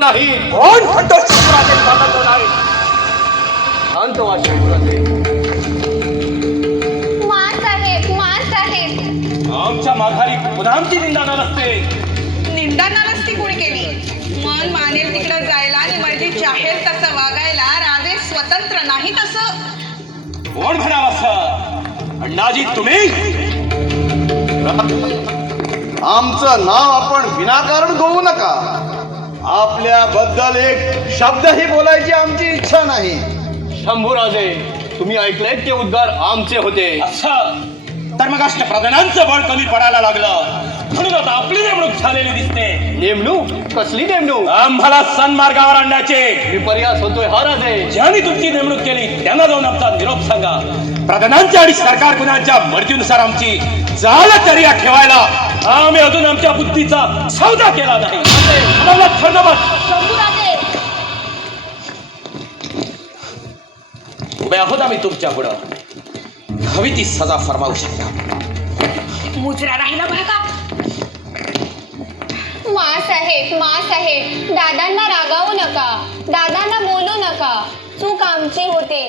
नाही. कोण म्हणतो शंभूराजे स्वातंत्र्य नाही? शांत व्हा शंभूराजे. मासाहेब आमच्या माघारी गुलामची निंदा न नसते. निंदा नसती कोणी केली. मन मानेल तिकडे जायला आणि मर्जी जाहीर तसं वागायला राजे स्वतंत्र नाही तसं. कोण म्हणावं असं? अण्णाजी तुम्ही आमचं नाव आपण विनाकारण गवू नका. आपल्याबद्दल एक शब्दही बोलायची आमची इच्छा नाही. शंभूराजे तुम्ही ऐकलेत ते उद्गार आमचे होते. असं तर मग अष्टप्रधानांचं बळ कमी पडायला लागलं म्हणून आता आपली नेमणूक झालेली दिसते. नेमणूक? कसली नेमणूक? आम्हाला सन्मार्गावर आणण्याचे विपर्यास होतोय हा राजे. ज्यांनी तुमची नेमणूक केली त्यांना जाऊन आमचा निरोप सांगा. प्रधानांच्या आणि सरकार गुणांच्या मर्जीनुसार आमची चालचर्या ठेवायला आम्ही अजून आमच्या बुद्धीचा सौदा केला नाही. शंभूराजे उभे आहोत आम्ही तुमच्या पुढं. हवी ती सजा फरमावू शकता. मुजरा राहिला बरं का. मासाहेब दादांना रागावू नका. दादांना बोलू नका. चूक आमची होती.